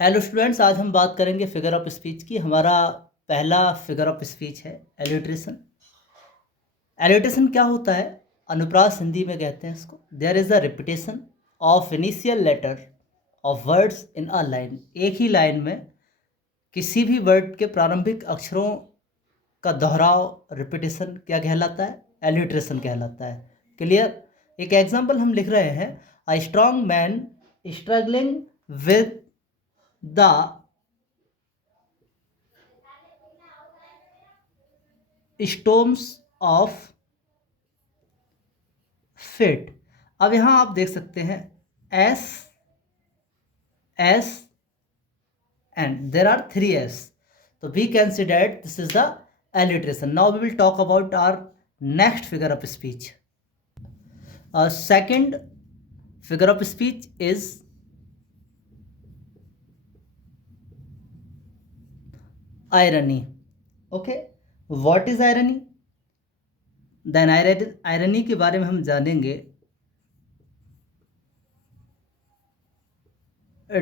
Hello students, आज हम बात करेंगे फिगर ऑफ स्पीच की। हमारा पहला फिगर ऑफ स्पीच है एलिट्रेशन। एलिट्रेशन क्या होता है? अनुप्रास हिंदी में कहते हैं इसको। There is a repetition of initial letter of words in a line. एक ही लाइन में किसी भी वर्ड के प्रारंभिक अक्षरों का दोहराव, रिपीटेशन क्या कहलाता है? एलिट्रेशन कहलाता है। क्लियर? एक एग्जाम्पल हम लिख रहे हैं, a strong man struggling with the storms of fate. अब यहाँ आप देख सकते हैं S S and there are 3 S, तो we can see that this is the alliteration. Now we will talk about our next figure of speech. Second figure of speech is irony. Okay, what is irony? Then irony के बारे में हम जानेंगे।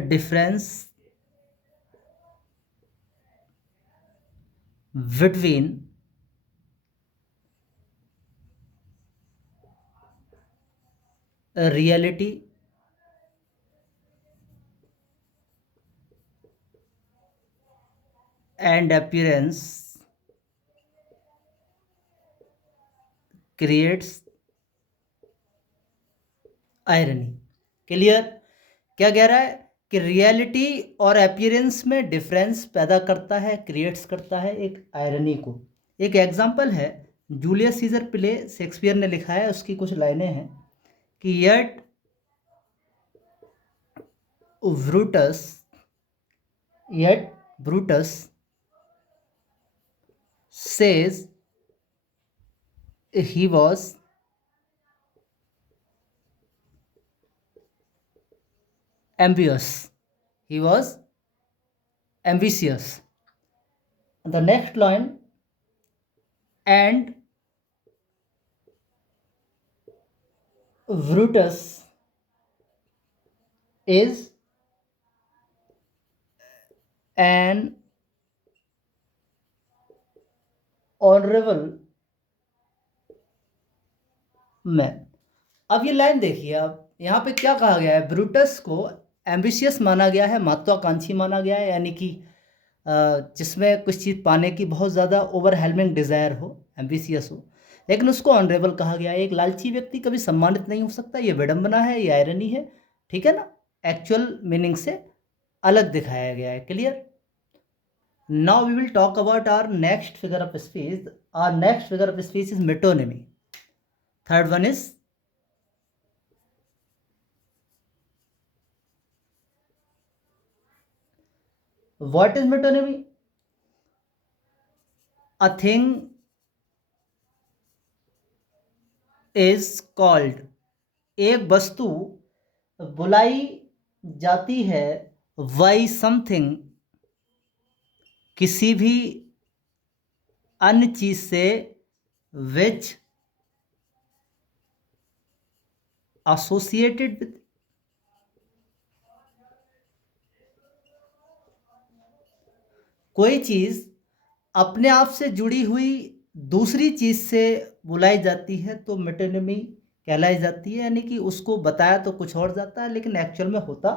Difference between reality and appearance creates irony. Clear? क्या कह रहा है कि रियलिटी और अपीयरेंस में डिफरेंस पैदा करता है, क्रिएट्स करता है एक आयरनी को। एक एग्जांपल है, जूलियस सीजर प्ले शेक्सपियर ने लिखा है, उसकी कुछ लाइनें हैं कि yet Brutus yet Brutus says he was ambitious. He was ambitious. The next line, and Brutus is an honorable man. अब ये लाइन देखिए, अब यहाँ पे क्या कहा गया है? ब्रूटस को एम्बिशियस माना गया है, महत्वाकांक्षी माना गया है, यानी कि जिसमें कुछ चीज़ पाने की बहुत ज़्यादा ओवरहेलमिंग डिज़ायर हो, एम्बिशियस हो, लेकिन उसको ऑनरेबल कहा गया है। एक लालची व्यक्ति कभी सम्मानित नहीं हो सकता। ये विडंबना है, ये आयरनी है, ठीक है ना? एक्चुअल मीनिंग से अलग दिखाया गया है। Clear? Now we will talk about our next figure of speech. Our next figure of speech is metonymy. Third one is what is metonymy? A thing is called, एक वस्तु बुलाई जाती है by something, किसी भी अन्य चीज से, which associated with, कोई चीज अपने आप से जुड़ी हुई दूसरी चीज से बुलाई जाती है तो मेटोनिमी कहलाई जाती है। यानी कि उसको बताया तो कुछ और जाता है, लेकिन एक्चुअल में होता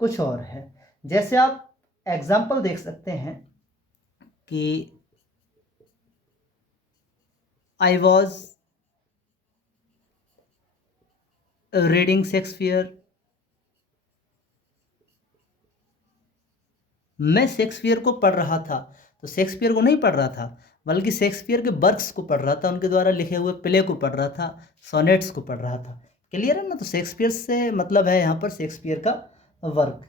कुछ और है। जैसे आप एग्जाम्पल देख सकते हैं कि आई वॉज रीडिंग शेक्सपियर। मैं शेक्सपियर को पढ़ रहा था, तो शेक्सपियर को नहीं पढ़ रहा था, बल्कि शेक्सपियर के वर्क्स को पढ़ रहा था, उनके द्वारा लिखे हुए प्ले को पढ़ रहा था, सोनेट्स को पढ़ रहा था। क्लियर है ना? तो शेक्सपियर से मतलब है यहाँ पर शेक्सपियर का वर्क।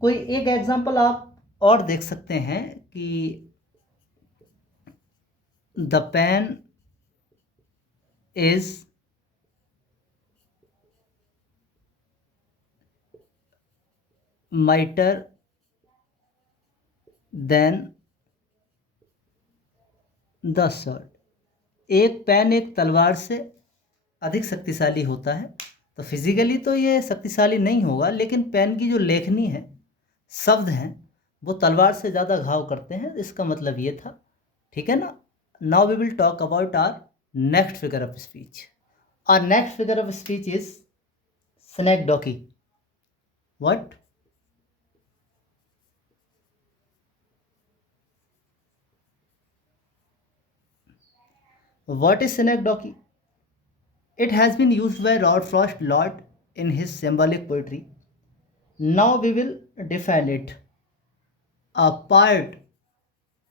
कोई एक एग्जांपल आप और देख सकते हैं कि the pen is mightier than the sword। एक पेन एक तलवार से अधिक शक्तिशाली होता है। तो फिजिकली तो ये शक्तिशाली नहीं होगा, लेकिन पेन की जो लेखनी है शब्द हैं वो तलवार से ज़्यादा घाव करते हैं, इसका मतलब ये था। ठीक है ना। Now we will talk about our next figure of speech. Our next figure of speech is synecdoche. What? What is synecdoche? It has been used by Lord Frost Lord in his symbolic poetry. Now we will define it. A part,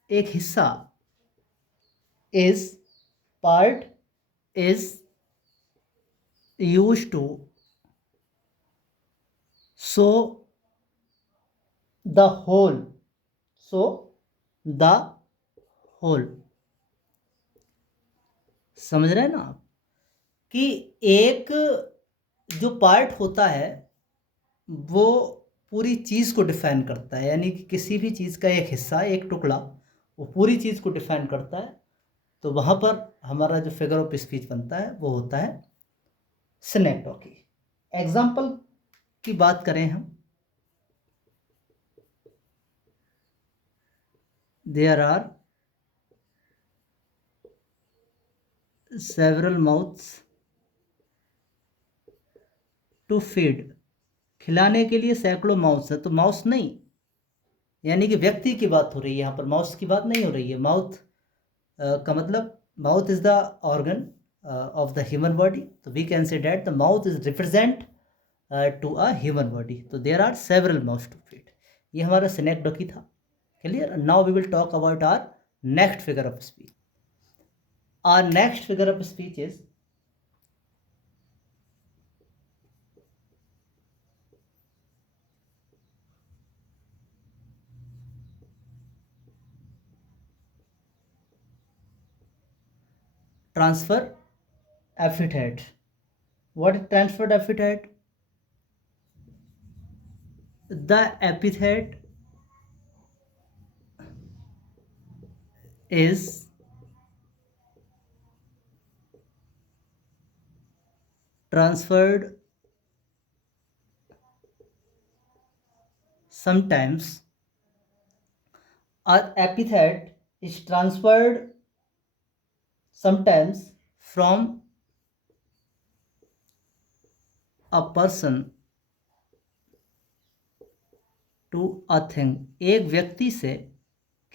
एक हिस्सा, is part is used to show the whole. So the whole. समझ रहे हैं ना आप कि एक जो पार्ट होता है वो पूरी चीज़ को डिफाइन करता है, यानी कि किसी भी चीज़ का एक हिस्सा, एक टुकड़ा, वो पूरी चीज़ को डिफाइन करता है। तो वहाँ पर हमारा जो फिगर ऑफ स्पीच बनता है वो होता है स्नेकडॉकी। एग्जाम्पल की बात करें हम, there are several mouths to feed. खिलाने के लिए सैकड़ों माउस है, तो माउस नहीं, यानी कि व्यक्ति की बात हो रही है, यहाँ पर माउस की बात नहीं हो रही है। माउथ का मतलब, mouth is the organ of the human body, तो we can say that the mouth is represent to a human body. तो there are several mouths to feed. ये हमारा स्नेकडॉकी था। Clear? Now we will talk about our next figure of speech. Our next figure of speech is transfer epithet. What is transferred epithet? The epithet is transferred sometimes. An epithet is transferred sometimes from a person to a thing. एक व्यक्ति से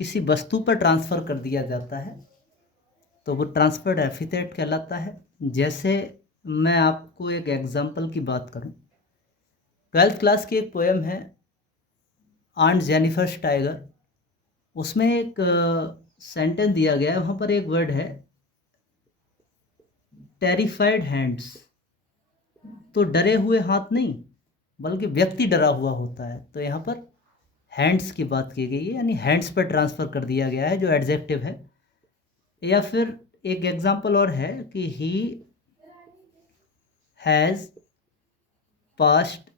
किसी वस्तु पर transfer कर दिया जाता है तो वो ट्रांसफर्ड एपिथेट कहलाता है। जैसे मैं आपको एक एग्जांपल की बात करूं, 12th क्लास की एक पोएम है आंट जेनिफर्स टाइगर, उसमें एक सेंटेंस दिया गया है, वहाँ पर एक वर्ड है टेरिफाइड हैंड्स। तो डरे हुए हाथ नहीं, बल्कि व्यक्ति डरा हुआ होता है, तो यहाँ पर हैंड्स की बात की गई है, यानी हैंड्स पर ट्रांसफ़र कर दिया गया है जो एडजेक्टिव है। या फिर एक एग्जांपल और है कि he has passed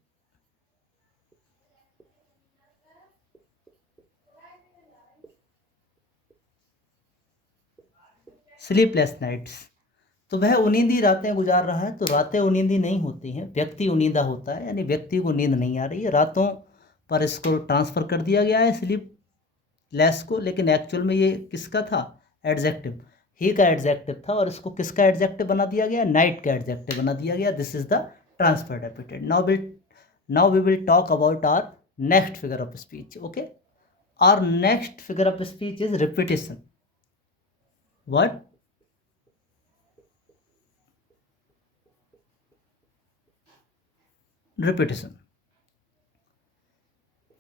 sleepless nights. तो वह उनींदी रातें गुजार रहा है, तो रातें उनींदी नहीं होती हैं, व्यक्ति उनींदा होता है, यानी व्यक्ति को नींद नहीं आ रही है। रातों पर इसको ट्रांसफ़र कर दिया गया है स्लीप लेस को, लेकिन एक्चुअल में ये किसका था? एडजेक्टिव, ही का एडजेक्टिव था, और इसको किसका एडजेक्टिव बना दिया गया? नाइट का एडजेक्टिव बना दिया गया। This is the transferred epithet. Now we will talk about our next figure of speech. Okay, our next figure of speech is repetition. What? repetition.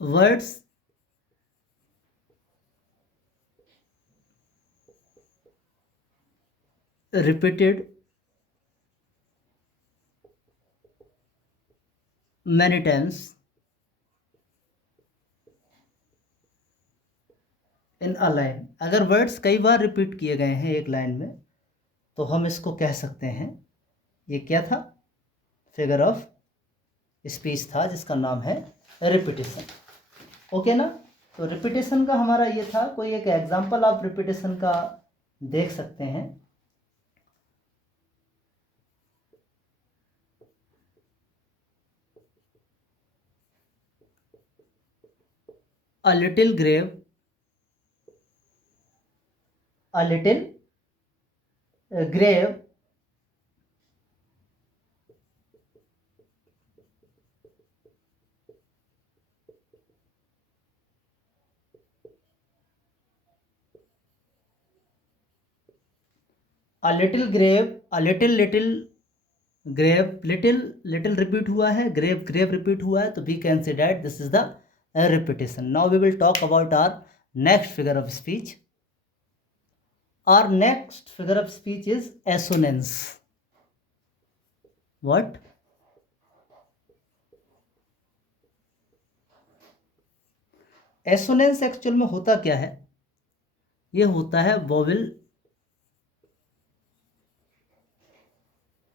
Words repeated many times in a line. अगर words कई बार repeat किए गए हैं एक line में तो हम इसको कह सकते हैं, ये क्या था? फिगर ऑफ स्पीच था जिसका नाम है रिपीटेशन। ओके ना? तो रिपीटेशन का हमारा ये था, कोई एक एग्जांपल आप रिपीटेशन का देख सकते हैं। a little grave, a little grave a little grave, a little little grave, little little repeat हुआ है, grave grave repeat हुआ है, तो we can say that this is the repetition. Now we will talk about our next figure of speech. Our next figure of speech is assonance. What? Assonance actual में होता क्या है? ये होता है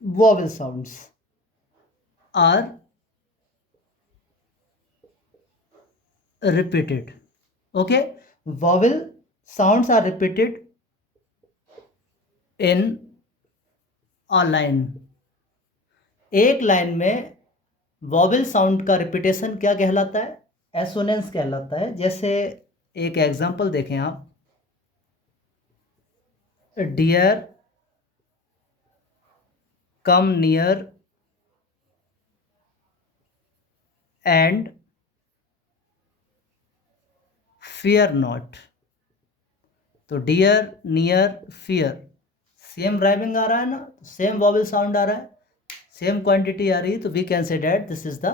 vowel sounds are repeated. Okay, vowel sounds are repeated in a line. एक line में vowel sound का रिपीटेशन क्या कहलाता है? एसोनेंस कहलाता है. जैसे एक एग्जांपल देखें आप, dear, come near and fear not. तो dear, near, fear, same rhyming आ रहा है ना, सेम वॉवेल साउंड आ रहा है, सेम क्वांटिटी आ रही है, तो we can say that this is the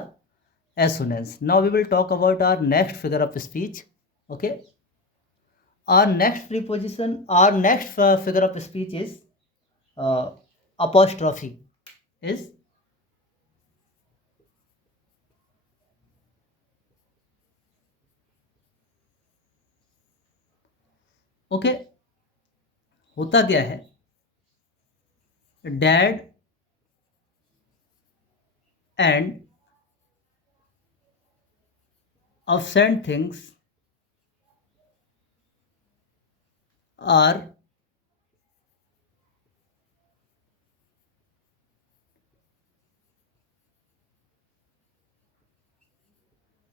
assonance. Now we will talk about our next figure of speech. Okay, our next preposition, our next figure of speech is apostrophe. Is okay. होता क्या है? Dad and absent things are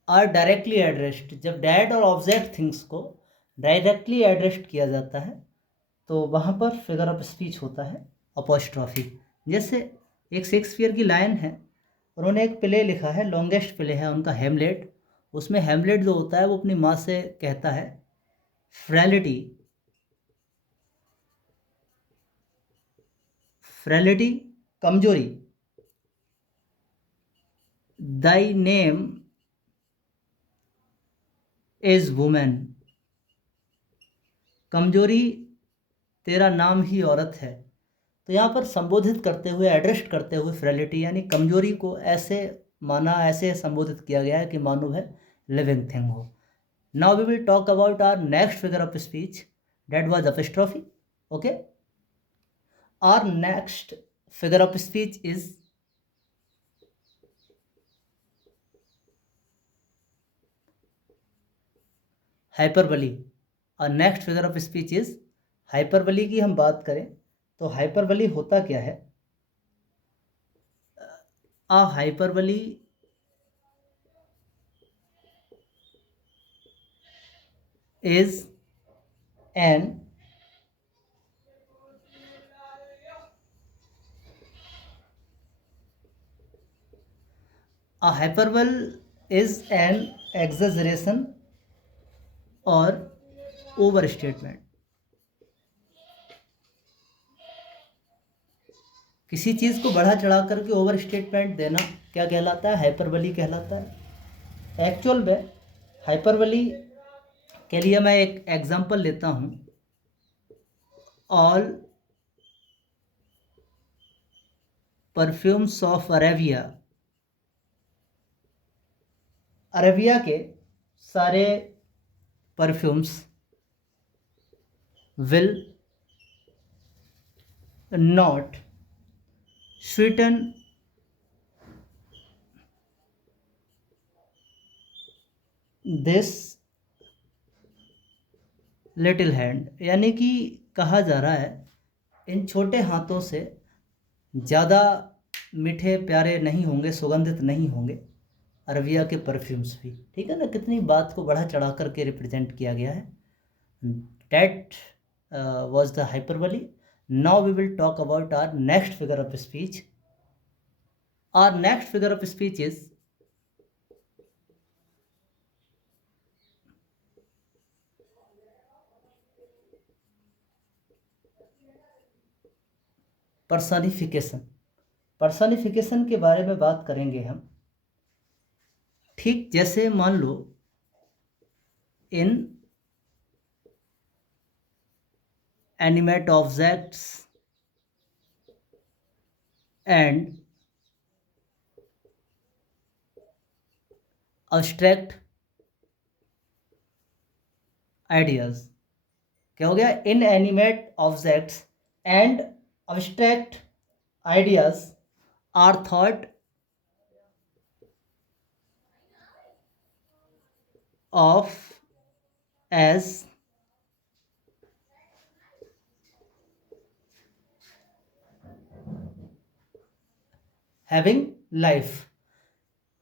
directly addressed. जब dad और object things को directly addressed किया जाता है तो वहाँ पर फिगर ऑफ स्पीच होता है अपोस्ट्रॉफी. जैसे एक शेक्सपियर की लाइन है, उन्होंने एक प्ले लिखा है, लॉन्गेस्ट प्ले है उनका, हेमलेट. उसमें हेमलेट जो होता है वो अपनी माँ से कहता है, फ्रैलिटी, फ्रैलिटी, कमजोरी, दाई नेम इज वुमेन. कमजोरी, तेरा नाम ही औरत है. तो यहाँ पर संबोधित करते हुए, एड्रेस करते हुए फ्रैलिटी यानी कमजोरी को ऐसे माना, ऐसे संबोधित किया गया है कि मानो है लिविंग थिंग हो. Now we will talk about our next figure of speech, that was apostrophe. Okay, our next figure of speech is hyperbole. और next figure of speech is hyperbole. की हम बात करें तो हाइपरबली होता क्या है? Uh hyperbole is an hyperbole is an exaggeration or overstatement. किसी चीज़ को बढ़ा चढ़ा करके ओवर स्टेटमेंट देना क्या कहलाता है? हाइपरबली कहलाता है. एक्चुअल में हाइपरबली के लिए मैं एक एग्जांपल लेता हूँ. All perfumes of Arabia, Arabia के सारे perfumes will not Sutton this little hand. यानी कि कहा जा रहा है इन छोटे हाथों से ज़्यादा मीठे प्यारे नहीं होंगे, सुगंधित नहीं होंगे अरबिया के परफ्यूम्स भी, ठीक है ना। कितनी बात को बढ़ा चढ़ा करके रिप्रेजेंट किया गया है। That was the hyperbole. Now we will talk about our next figure of speech. Our next figure of speech is personification. Personification के बारे में बात करेंगे हम। ठीक जैसे मान लो inanimate objects and abstract ideas। क्या हो गया? inanimate objects and abstract ideas are thought of as having life।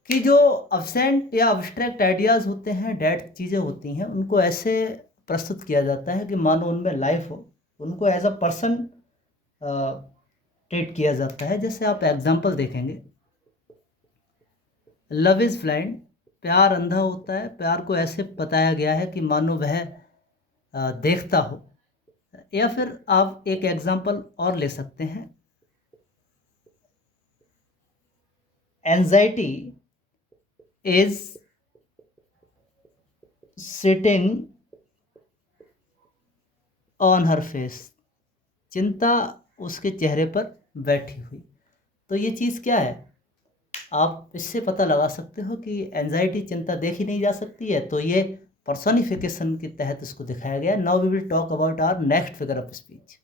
कि जो अब्सेंट या अब्स्ट्रैक्ट आइडियाज़ होते हैं, डेड चीज़ें होती हैं, उनको ऐसे प्रस्तुत किया जाता है कि मानो उनमें लाइफ हो, उनको एज अ पर्सन ट्रीट किया जाता है। जैसे आप एग्जांपल देखेंगे, लव इज़ ब्लाइंड, प्यार अंधा होता है। प्यार को ऐसे बताया गया है कि मानो वह देखता हो। या फिर आप एक एग्जांपल और ले सकते हैं, anxiety is sitting on her face। चिंता उसके चेहरे पर बैठी हुई। तो ये चीज़ क्या है? आप इससे पता लगा सकते हो कि एंजाइटी, चिंता देखी नहीं जा सकती है, तो ये पर्सोनिफिकेशन के तहत इसको दिखाया गया है। Now we will talk about our next figure of speech.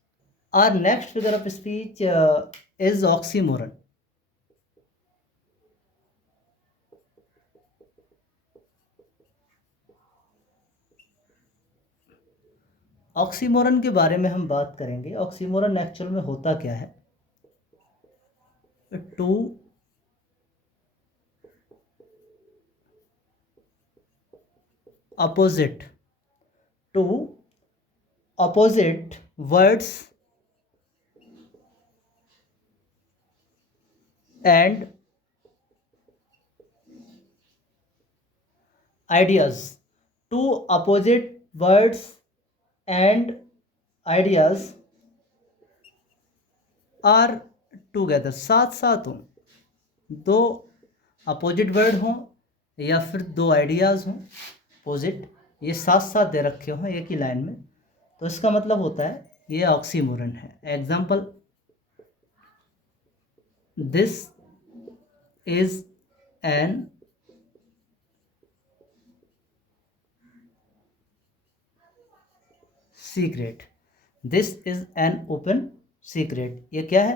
Our next figure of speech is oxymoron. Oxymoron के बारे में हम बात करेंगे। ऑक्सीमोरन एक्चुअल में होता क्या है? Two opposite words and ideas। two opposite words and ideas are together। साथ साथ हों, दो अपोजिट वर्ड हों या फिर दो आइडियाज़ हों अपोजिट, ये साथ साथ दे रखे हों एक ही लाइन में, तो इसका मतलब होता है ये ऑक्सीमोरन है। Example, this is an secret. This is an open secret. ये क्या है?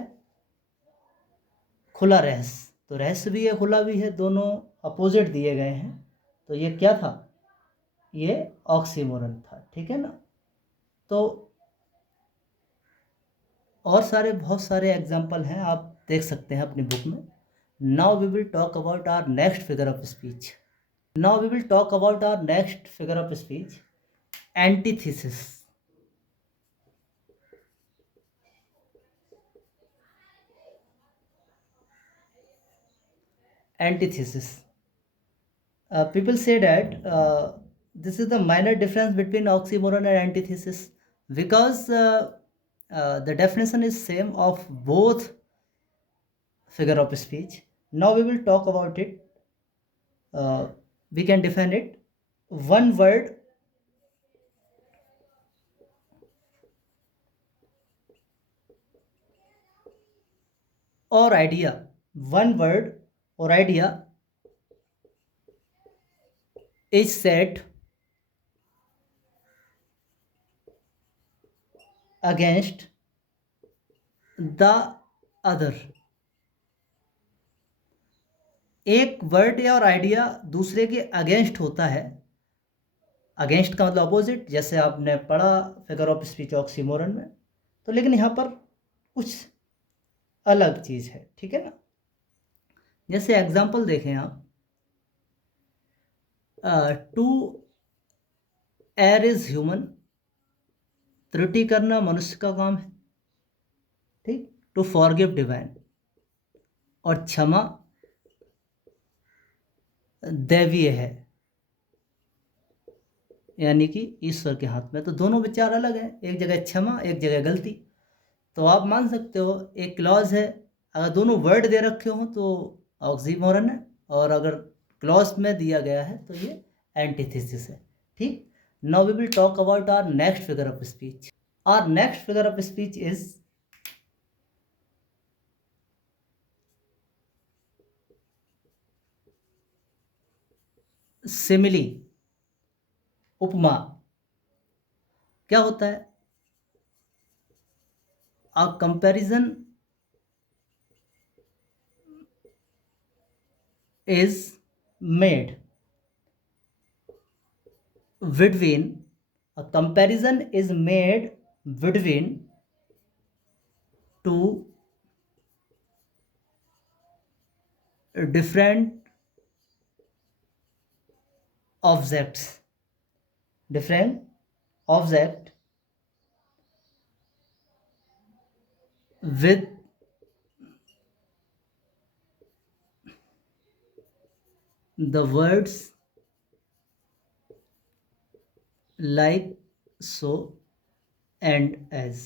खुला रहस्य। तो रहस्य भी है, खुला भी है, दोनों अपोजिट दिए गए हैं, तो ये क्या था? ये ऑक्सीमोरन था, ठीक है ना। तो और बहुत सारे एग्जाम्पल हैं, आप देख सकते हैं अपनी बुक में। Now we will talk about our next figure of speech. Now we will talk about our next figure of speech, antithesis. Antithesis. People say that this is the minor difference between oxymoron and antithesis, because the definition is same of both figure of speech. Now we will talk about it. We can define it. One word or idea. One word or idea is set against the other। एक word या और idea दूसरे के against होता है। Against का मतलब opposite, जैसे आपने पढ़ा फिगर ऑफ स्पीच ऑक्सीमोरन में। तो लेकिन यहाँ पर कुछ अलग चीज़ है, ठीक है ना। जैसे एग्जांपल देखें आप, टू एयर इज ह्यूमन, त्रुटि करना मनुष्य का काम है, ठीक। टू फॉरगिव डिवाइन, और क्षमा दैवीय है, यानी कि ईश्वर के हाथ में। तो दोनों विचार अलग हैं, एक जगह क्षमा, एक जगह गलती। तो आप मान सकते हो एक क्लॉज है, अगर दोनों वर्ड दे रखे हो तो ऑक्सीमोरन है, और अगर क्लॉज में दिया गया है तो ये एंटीथेसिस है, ठीक। Now we will talk about our next figure of speech. Our next figure of speech is simile, उपमा। क्या होता है? A comparison is made between, a comparison is made between two different objects, different object with the words like, so and as।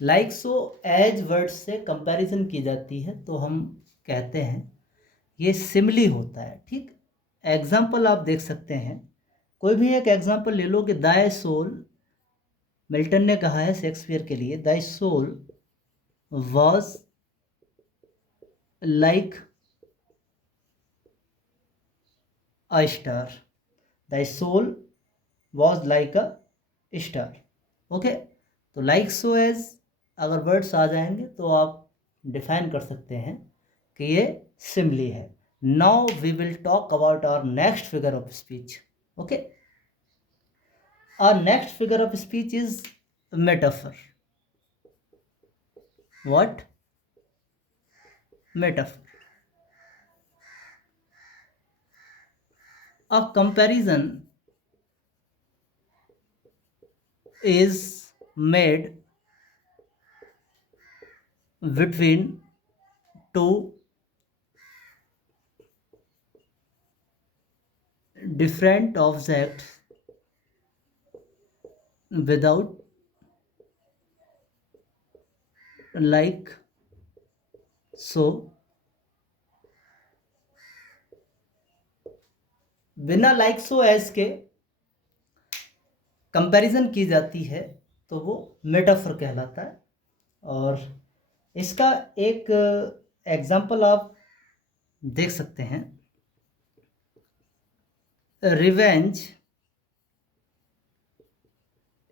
Like so as word से comparison की जाती है तो हम कहते हैं ये सिमिली होता है, ठीक। एग्जाम्पल आप देख सकते हैं, कोई भी एक एग्जाम्पल ले लो कि दाई सोल, मिल्टन ने कहा है शेक्सपियर के लिए, thy soul was like a star, thy soul was like a star, okay. तो लाइक सो एज अगर वर्ड्स आ जाएंगे तो आप डिफाइन कर सकते हैं कि ये सिमिली है। Now we will talk about our next figure of speech, okay. Our next figure of speech is metaphor. What? Metaphor. A comparison is made between two different objects without like, so। बिना like so as के comparison की जाती है तो वो metaphor कहलाता है। और इसका एक एग्जाम्पल आप देख सकते हैं, revenge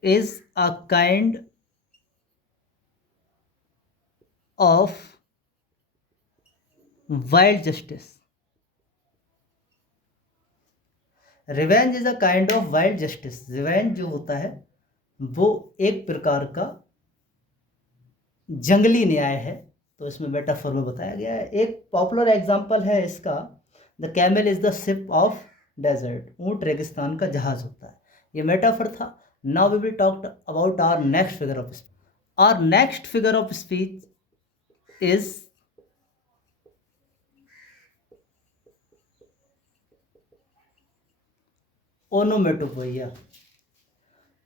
is a kind of wild justice. Revenge is a kind of wild justice. Revenge जो होता है वो एक प्रकार का जंगली न्याय है, तो इसमें मेटाफर में बताया गया है। एक पॉपुलर एग्जांपल है इसका, the camel is the ship of desert. ऊंट रेगिस्तान का जहाज होता है, ये मेटाफर था। Now we will talk about our next figure of speech. Our next figure of speech is onomatopoeia.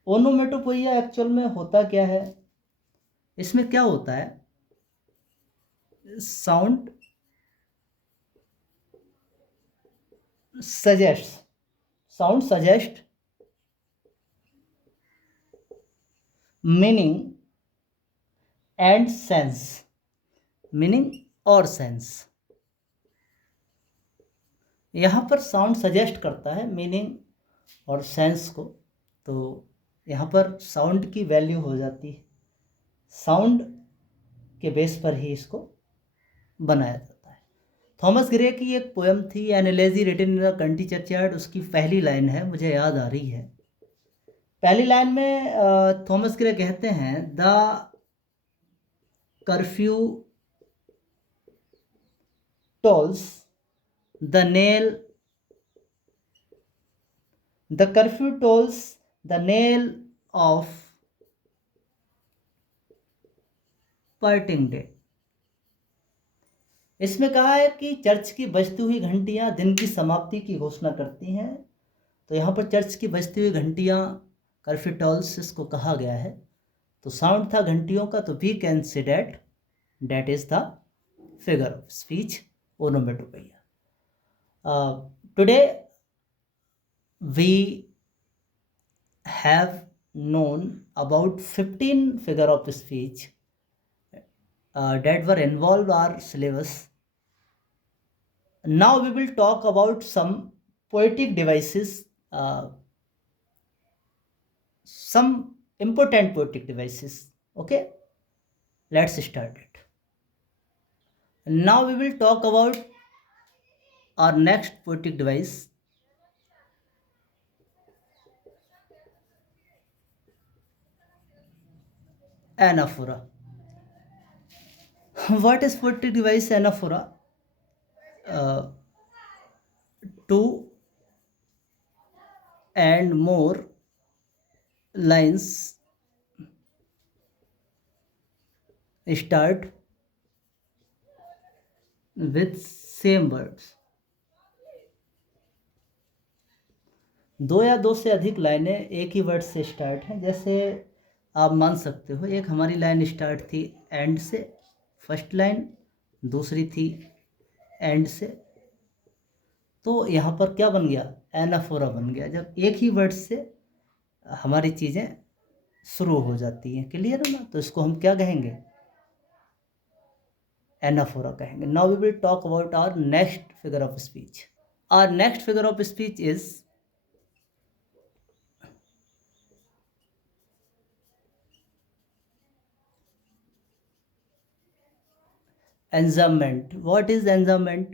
Onomatopoeia actual में होता क्या है? इसमें क्या होता है, sound suggest, sound suggest meaning and sense, meaning और सेंस। यहाँ पर साउंड सजेस्ट करता है मीनिंग और सेंस को, तो यहाँ पर साउंड की वैल्यू हो जाती है, साउंड के बेस पर ही इसको बनाया जाता है। थॉमस ग्रे की एक पोएम थी, an elegy written in the country churchyard, उसकी पहली लाइन है, मुझे याद आ रही है। पहली लाइन में थॉमस ग्रे कहते हैं, the curfew tolls the knell the curfew tolls the knell of parting day. इसमें कहा है कि चर्च की बजती हुई घंटियां दिन की समाप्ति की घोषणा करती हैं। तो यहाँ पर चर्च की बजती हुई घंटियां कर्फ्यू टोल्स इसको कहा गया है। तो साउंड था घंटियों का, तो we can say that is the figure of speech onomatopoeia. Today we have known about 15 figure of speech that were involved our syllabus. Now we will talk about some poetic devices, some important poetic devices. Okay, let's start it. Now we will talk about our next poetic device. Anaphora. What is poetic device anaphora? Two and more lines start with same words. दो या दो से अधिक लाइनें एक ही word से start हैं। जैसे आप मान सकते हो, एक हमारी लाइन स्टार्ट थी एंड से, फर्स्ट लाइन, दूसरी थी एंड से। तो यहाँ पर क्या बन गया? एनाफोरा बन गया, जब एक ही वर्ड से हमारी चीज़ें शुरू हो जाती हैं। क्लियर है ना? तो इसको हम क्या कहेंगे? एनाफोरा कहेंगे। Now we will talk about our next figure of speech. Our next figure of speech is enjambment. What is enjambment?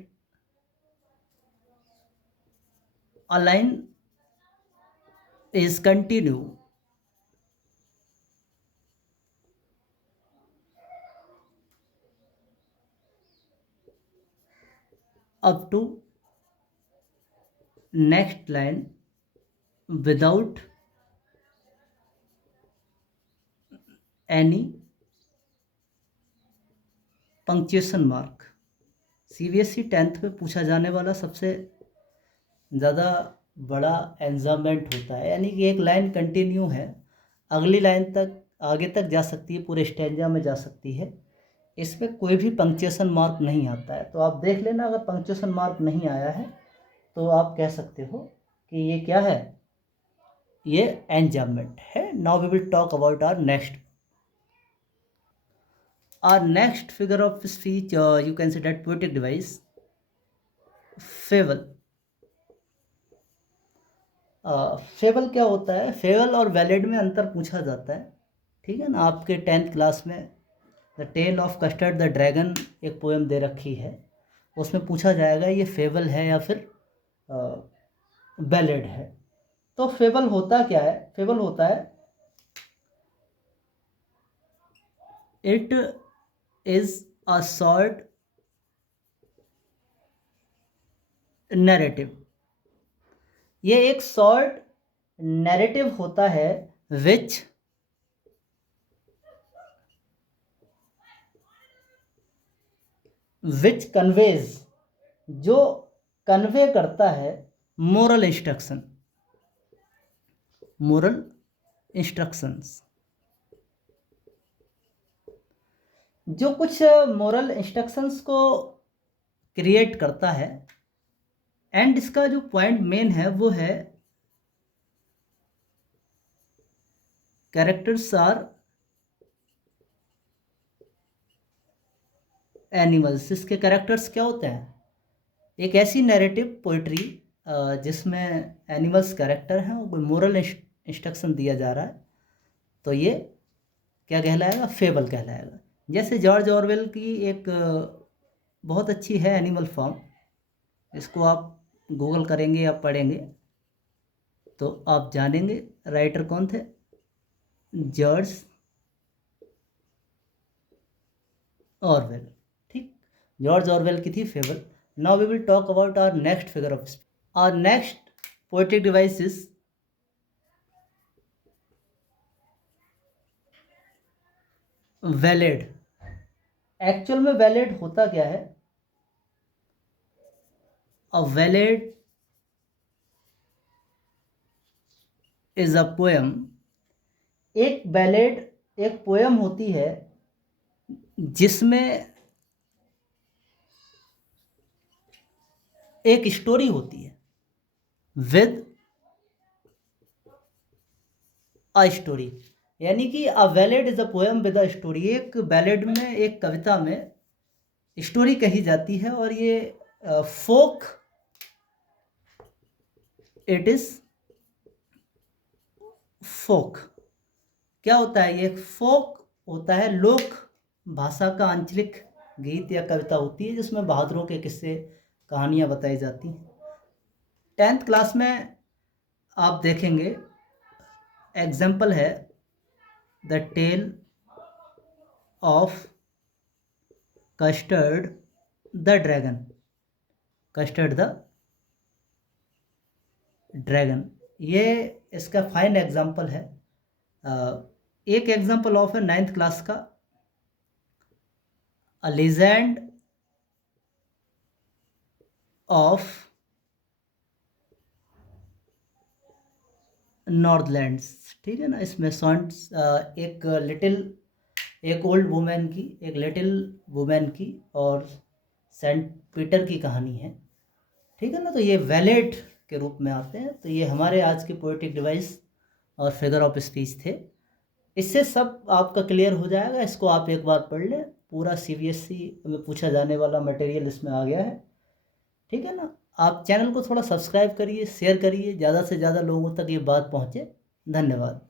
A line is continue up to next line without any punctuation mark. CBSE 10th में पूछा जाने वाला सबसे ज़्यादा बड़ा एंजाममेंट होता है, यानी कि एक लाइन कंटिन्यू है, अगली लाइन तक आगे तक जा सकती है, पूरे स्टैंजा में जा सकती है, इसमें कोई भी पंक्चुएशन मार्क नहीं आता है। तो आप देख लेना, अगर पंक्चुएशन मार्क नहीं आया है तो आप कह सकते हो कि ये क्या है? ये एंजाममेंट है। Now we will talk about our next figure of speech, you can say that poetic device, fable. Fable क्या होता है? फेबल और बैलेड में अंतर पूछा जाता है, ठीक है ना? आपके 10th क्लास में the tale of custard the dragon एक पोएम दे रखी है, उसमें पूछा जाएगा ये फेबल है या फिर बैलेड है। तो फेबल होता क्या है? फेबल होता है, it is a short narrative. ये एक शॉर्ट नैरेटिव होता है विच कन्वेज, जो कन्वे करता है मोरल इंस्ट्रक्शंस, जो कुछ मोरल इंस्ट्रक्शंस को क्रिएट करता है। एंड इसका जो पॉइंट मेन है वो है कैरेक्टर्स आर एनिमल्स। इसके कैरेक्टर्स क्या होते हैं? एक ऐसी नैरेटिव पोइट्री जिसमें एनिमल्स कैरेक्टर हैं और कोई मोरल इंस्ट्रक्शन दिया जा रहा है, तो ये क्या कहलाएगा? फेबल कहलाएगा। जैसे जॉर्ज ऑरवेल की एक बहुत अच्छी है एनिमल फार्म, इसको आप गूगल करेंगे या पढ़ेंगे तो आप जानेंगे राइटर कौन थे। जॉर्ज ऑरवेल, ठीक, जॉर्ज ऑरवेल की थी fable. Now we will talk about our next figure of speech. Our next poetic device is ballad. Actual में वैलिड होता क्या है? A ballad is a poem. एक बैलेड एक पोएम होती है जिसमें एक स्टोरी होती है विद अ स्टोरी। यानी कि a ballad is a poem with a story. एक बैलेड में, एक कविता में स्टोरी कही जाती है, और ये फोक, इट इज फोक। क्या होता है? ये फोक होता है, लोक भाषा का आंचलिक गीत या कविता होती है जिसमें बहादुरों के किस्से, कहानियां बताई जाती हैं। 10th क्लास में आप देखेंगे, एग्जाम्पल है the tale of custard the dragon. Custard the dragon, ये इसका फाइन एग्जाम्पल है। एक एग्जाम्पल ऑफ है 9th क्लास का, अ लेजेंड ऑफ नॉर्थलैंड्स। ठीक है ना? इसमें सॉन्ट्स एक ओल्ड वुमेन की, एक लिटिल वुमेन की और सेंट पीटर की कहानी है। ठीक है ना? तो ये वैलेट के रूप में आते हैं। तो ये हमारे आज के पोएटिक डिवाइस और फिगर ऑफ स्पीच थे। इससे सब आपका क्लियर हो जाएगा। इसको आप एक बार पढ़ लें, पूरा सीबीएसई में पूछा जाने वाला मटेरियल इसमें आ गया है। ठीक है ना? आप चैनल को थोड़ा सब्सक्राइब करिए, शेयर करिए, ज़्यादा से ज़्यादा लोगों तक ये बात पहुँचे। धन्यवाद।